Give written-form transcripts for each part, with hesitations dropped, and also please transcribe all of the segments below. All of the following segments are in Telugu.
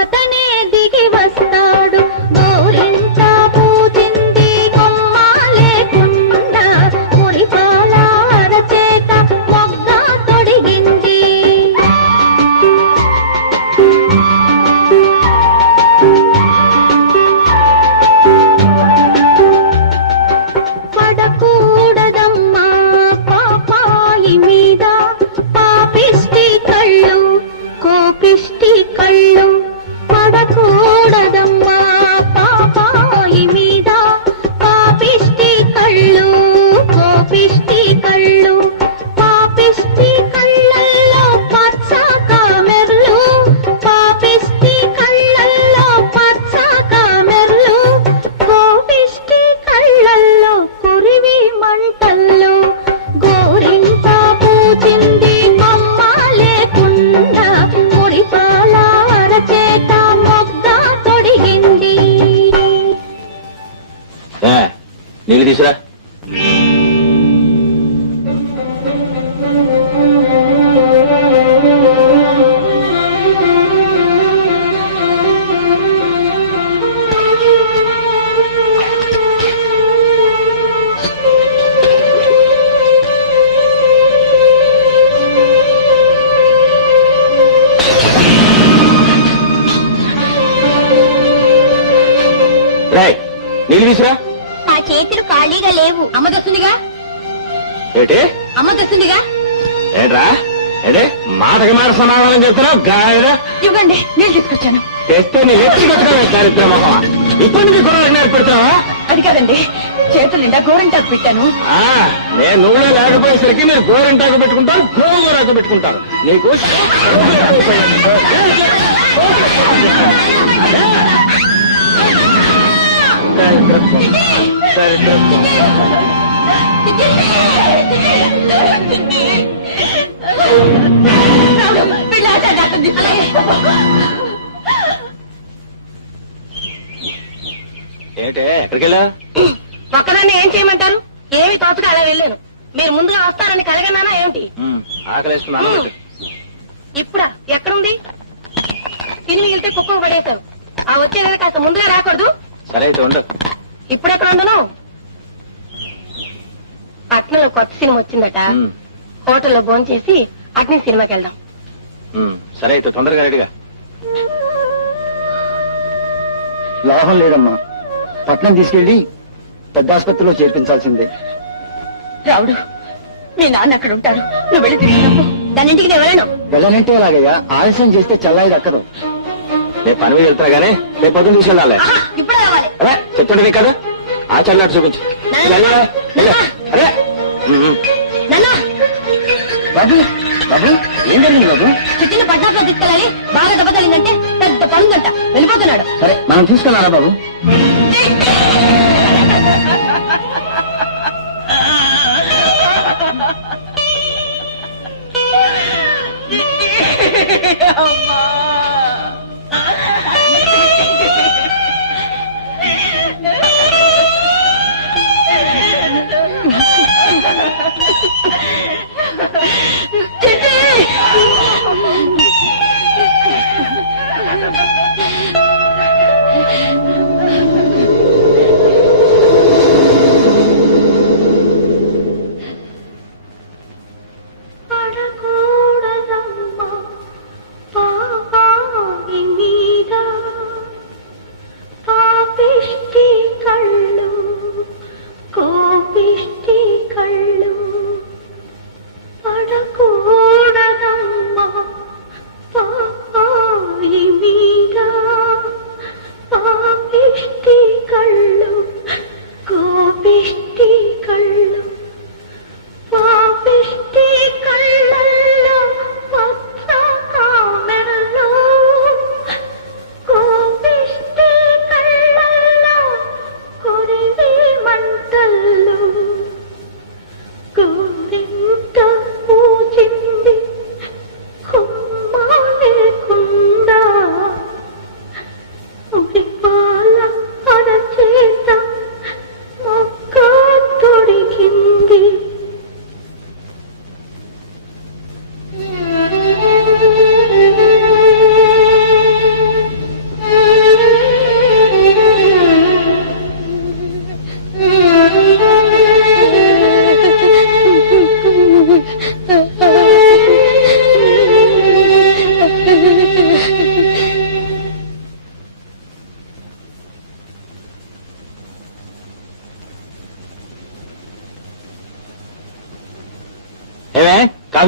అతనే దిగి వస్తాడు. గోరింట పూజింది కొమ్మ లేకుండా, మురిపాల అరచేత మొగ్గ తొడిగింది. పడకూడదమ్మా పాపాయి మీద పాపిష్టి కళ్ళు, కోపిష్టి కళ్ళు. పడకూడదమ్మా పాపాయి మీద పాపిష్టి కళ్ళు, కోపిష్టి కళ్ళు. పాపిష్టి కళ్ళల్లో పచ్చ కామెర్లు, పాపిష్టి కళ్ళల్లో పచ్చ కామెర్లు. కోపిష్టి కళ్ళల్లో కురివి మంటల్లో. గోరింట పూజింది కొమ్మ లేకుండా, మురిపాల అరచేత మొగ్గ తొడిగింది. నీళ్ళు తీసురా. నీళ్ళు తీసురా. నా చేతులు ఖాళీగా లేవు. అమ్మ తెస్తుందిగా. ఏటి అమ్మ తెస్తుందిగా. ఏట్రా ఏడే మాటకి మాట సమాధానం చెప్తున్నావు. గాయరా ఇవ్వండి, నీళ్ళు తీసుకొచ్చాను. తెస్తే నీ ఎత్తి కట్టుకోవే దారిద్ర మొహమా. ఇప్పుడు నీకు కూడా నేర్పెడుతున్నావా? అది కాదండి, చేతులు నిండా గోరింటాకు పెట్టాను. నేను నువ్వులో లేకపోయేసరికి మీరు గోరింటాకు పెట్టుకుంటారు, గోరాకు పెట్టుకుంటారు. నీకు ఏంటే ఎక్కడికి వెళ్ళా? ఒక్కదాన్ని ఏం చేయమంటారు? ఏమి తోచక అలా వెళ్ళాను. మీరు ముందుగా వస్తారని కలగన్నానా ఏమిటి? ఆకలేస్తున్నాను. ఇప్పుడా? ఎక్కడుంది? తిని మిగిలితే కుక్కకు పడేశారు. ఆ వచ్చేదా కాస్త ముందుగా రాకూడదు? సరే అయితే ఉండు. ఇప్పుడు ఎక్కడ ఉండను? పట్నంలో కొత్త సినిమా వచ్చిందట. హోటల్లో భోంచేసి అట్నీ సినిమాకి వెళ్దాం. సరే అయితే తొందరగా రెడీగా. లాభం లేదమ్మా, పట్నం తీసుకెళ్లి పెద్ద ఆసుపత్రిలో చేర్పించాల్సిందే. రావుడు, మీ నాన్న అక్కడ ఉంటారు. నువ్వు వెళ్ళి తీసుకున్నావు. దాని ఇంటికి నేను వెళ్ళను. వెళ్ళనంటే ఎలాగయ్యా? ఆలస్యం చేస్తే చల్లాయి దక్కదు. రేపు పని మీద వెళ్తున్నా గానీ రేపు పొద్దున్న తీసుకెళ్ళాలి. ఇప్పుడే రావాలి. అరే చెప్తుంటే నీకు కదా ఆచరణాటు చూపించు. అరే నాన్న, బాబు బాబు ఏం జరిగింది బాబు? చుట్టిన పట్నంలో తీసుకెళ్ళాలి. బాగా దెబ్బ తగిలిందంటే పెద్ద పనుందంట. వెళ్ళిపోతున్నాడు. సరే మనం తీసుకెళ్ళాలా బాబు? పడకూడదమ్మా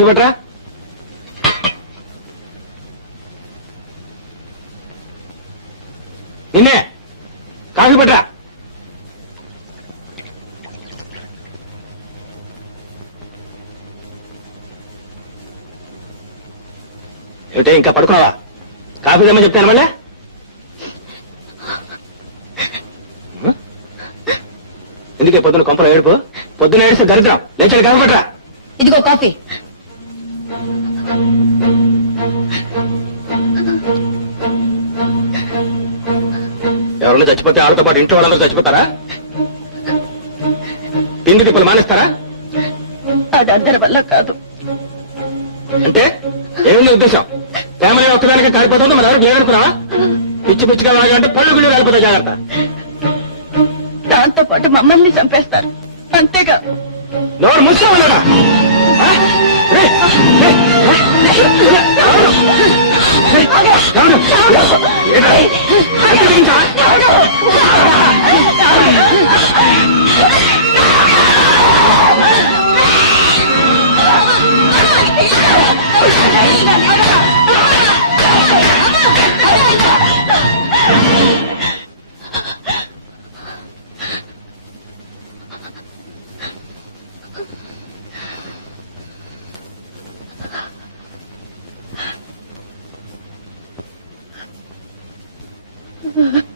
కాఫీ పట్రా. నిన్నే కాఫీ పట్రా. ఏమిటే ఇంకా పడుకున్నావా? కాఫీ తెమ్మని చెప్తాను మళ్ళీ. ఎందుకే పొద్దున కొంపలో ఏడుపు? పొద్దున ఏడిస్తే దరిద్రం. లేచాడు కాఫీ పట్రా. ఇదిగో కాఫీ. ఎవరన్నా చచ్చిపోతే వాళ్ళతో పాటు ఇంట్లో వాళ్ళందరూ చచ్చిపోతారా? తిండి తిప్పలు మానేస్తారా? అది అందరి వల్ల కాదు. అంటే ఏముంది ఉద్దేశం? ప్రేమనే ఒక్కదానికి కాలిపోతుందో మన ఎవరికి లేదనుకున్నావా? పిచ్చి పిచ్చిగా లాగా పళ్ళు గుళ్ళు కాలిపోతా జాగ్రత్త. దాంతో పాటు మమ్మల్ని చంపేస్తారు అంతేగా. నోరు ముసుకోవాలరా? Uh-huh.